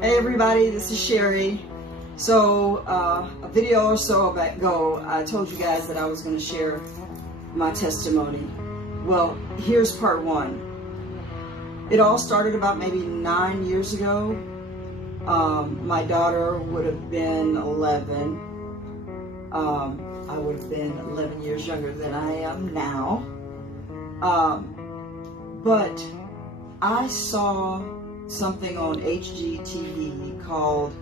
Hey everybody, this is Sherry. So a video or so ago, I told you guys that I was going to share my testimony. Well, here's part one. It all started about maybe 9 years ago. My daughter would have been 11. I would have been 11 years younger than I am now. But I saw something on HGTV called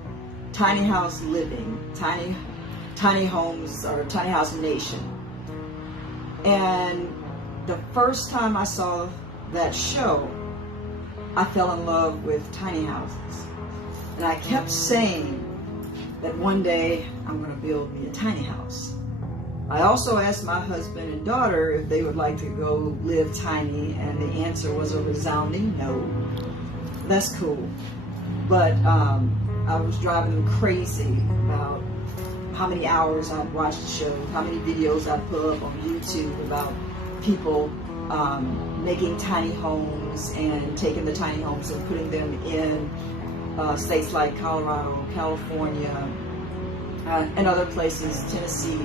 Tiny House Living, Tiny Homes, or Tiny House Nation. And the first time I saw that show, I fell in love with tiny houses. And I kept saying that one day I'm going to build me a tiny house. I also asked my husband and daughter if they would like to go live tiny, and the answer was a resounding no. That's cool. But I was driving them crazy about how many hours I'd watched the show, how many videos I'd put up on YouTube about people making tiny homes and taking the tiny homes and putting them in states like Colorado, California, and other places, Tennessee,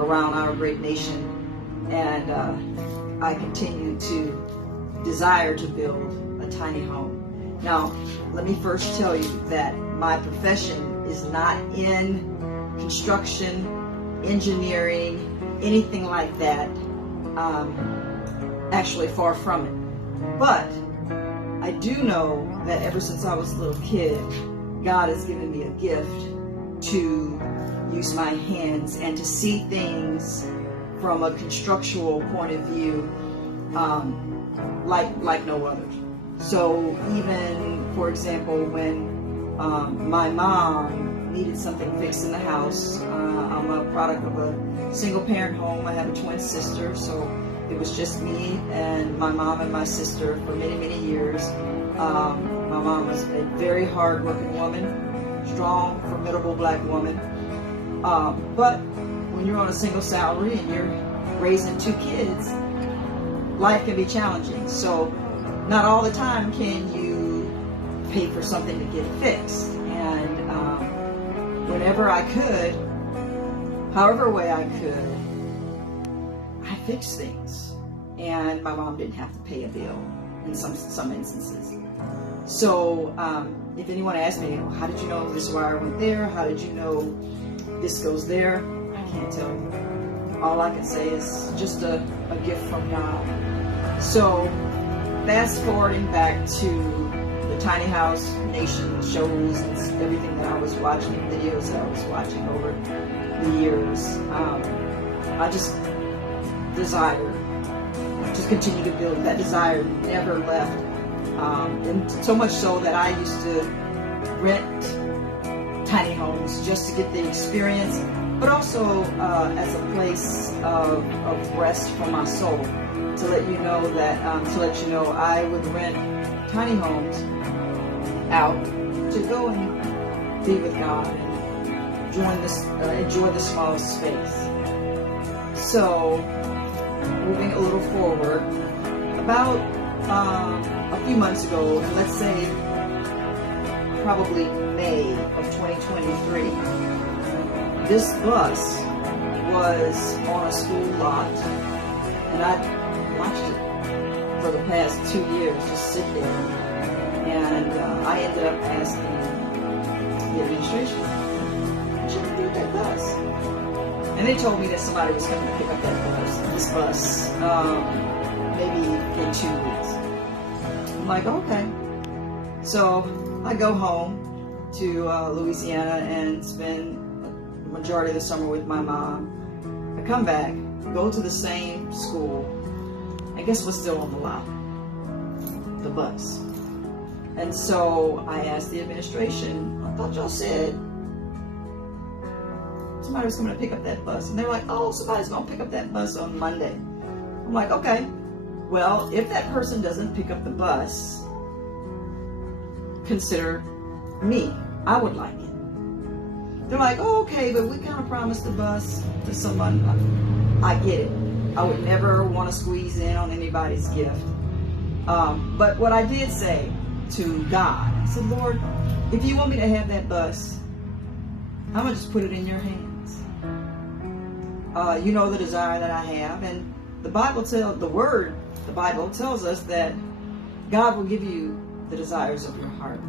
around our great nation. And I continue to desire to build a tiny home. Now, let me first tell you that my profession is not in construction, engineering, anything like that. Actually, far from it. But I do know that ever since I was a little kid, God has given me a gift to use my hands and to see things from a constructual point of view, like no other. So even, for example, when my mom needed something fixed in the house, I'm a product of a single parent home. I have a twin sister, so it was just me and my mom and my sister for many, many years. My mom was a very hard-working woman, strong, formidable black woman. But when you're on a single salary and you're raising two kids, life can be challenging. So not all the time can you pay for something to get fixed. And whenever I could, however way I could, I fixed things. And my mom didn't have to pay a bill in some instances. So if anyone asks me, how did you know this wire went there? How did you know this goes there? I can't tell you. All I can say is just a gift from God. So fast forwarding back to the Tiny House Nation shows and everything that I was watching, videos that I was watching over the years, I just desire to continue to build. That desire never left, and so much so that I used to rent tiny homes just to get the experience, but also as a place of rest for my soul. To let you know that, I would rent tiny homes out to go and be with God and enjoy the small space. So, moving a little forward, about a few months ago, let's say probably May of 2023, this bus was on a school lot, and I watched it for the past 2 years, just sit there, and I ended up asking the administration, what should I do with that bus? And they told me that somebody was coming to pick up this bus, maybe in 2 weeks. I'm like, okay. So I go home to Louisiana and spend the majority of the summer with my mom. I come back, go to the same school, and guess what's still on the lot? The bus. And so I asked the administration, I thought y'all said somebody was coming to pick up that bus. And they're like, oh, somebody's going to pick up that bus on Monday. I'm like, okay. Well, if that person doesn't pick up the bus, consider me. I would like it. They're like, oh, okay, but we kind of promised the bus to someone. I get it. I would never want to squeeze in on anybody's gift. But what I did say to God, I said, Lord, if you want me to have that bus, I'm going to just put it in your hands. You know the desire that I have, and the Bible tells us that God will give you the desires of your heart.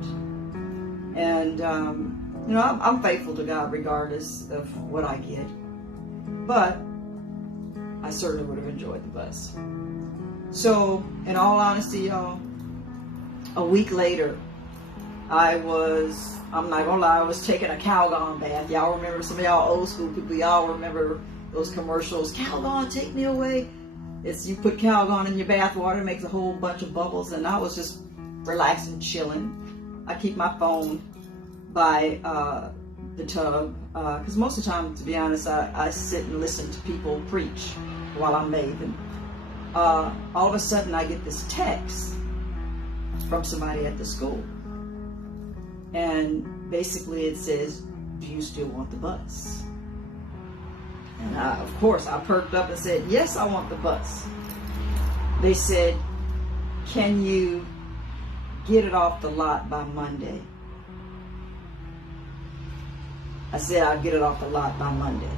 And, I'm faithful to God regardless of what I get. But I certainly would have enjoyed the bus. So, in all honesty, y'all, a week later, I'm not gonna lie, I was taking a Calgon bath. Y'all remember, some of y'all old school people, y'all remember those commercials, Calgon, take me away. It's you put Calgon in your bath water, it makes a whole bunch of bubbles, and I was just relaxing, chilling. I keep my phone by the tub, because most of the time, to be honest, I sit and listen to people preach while I'm bathing. All of a sudden I get this text from somebody at the school, and basically it says, do you still want the bus? And of course I perked up and said, yes, I want the bus. They said, can you get it off the lot by Monday? I said, I'll get it off the lot by Monday.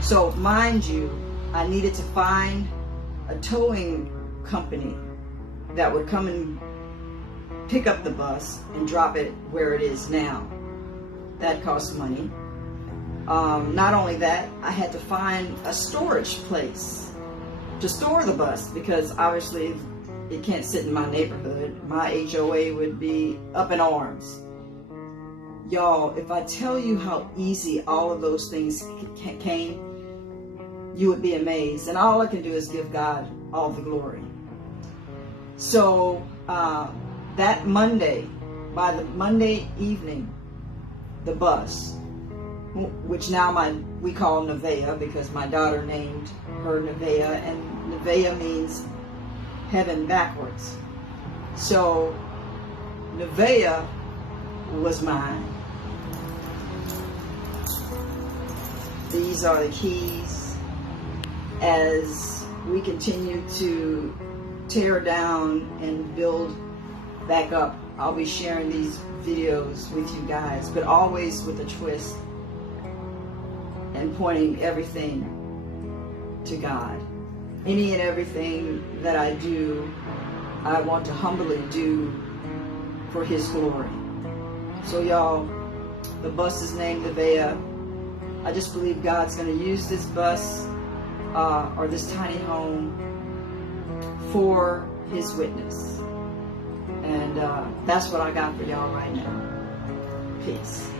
So mind you, I needed to find a towing company that would come and pick up the bus and drop it where it is now. That costs money. Not only that, I had to find a storage place to store the bus, because obviously it can't sit in my neighborhood. My HOA would be up in arms. Y'all, if I tell you how easy all of those things came, you would be amazed. And all I can do is give God all the glory. So that Monday, by the Monday evening, the bus, which now we call Nevaeh, because my daughter named her Nevaeh, and Nevaeh means heaven backwards. So Nevaeh was mine. These are the keys. As we continue to tear down and build back up, I'll be sharing these videos with you guys, but always with a twist and pointing everything to God. Any and everything that I do, I want to humbly do for His glory. So y'all, the bus is named Nevaeh. I just believe God's going to use this bus or this tiny home for His witness. And that's what I got for y'all right now. Peace.